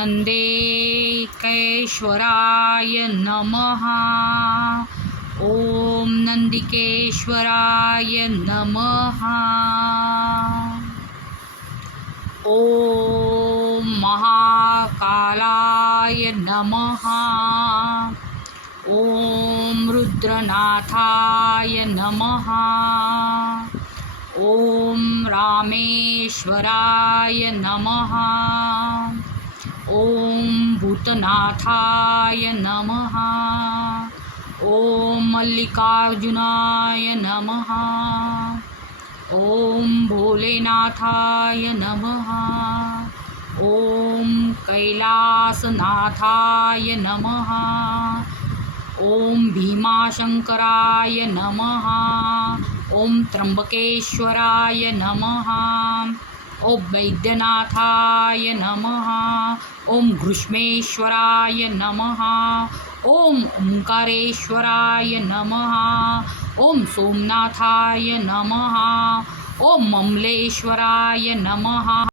नंदेकेश्वराय नमः। ओम नंदिकेश्वराय नमः। ओम महाकालाय नमः। ओम रुद्रनाथाय नमः। ओम रामेश्वराय नमः। ओम भूतनाथाय नमः। ओम मल्लिकार्जुनाय नमः। ओम भोलेनाथाय नमः। ओम कैलासनाथाय नमः। ओम भीमाशंकराय नमः। ओम त्र्यंबकेश्वराय नमः। ओम वैद्यनाथाय नमः। ओम घृष्मेश्वराय नमः। ओम ओंकारेश्वराय नमः। ओम सोमनाथाय नमः। ओम ममलेश्वराय नमः।